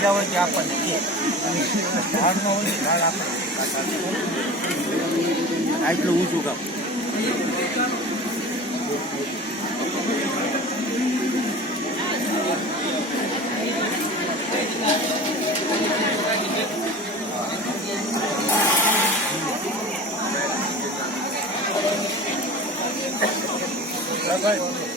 જવું કે આપણને ઝાડ નો હોય ઝાડ આપણે આટલું ઊંચું કામ ભાઈ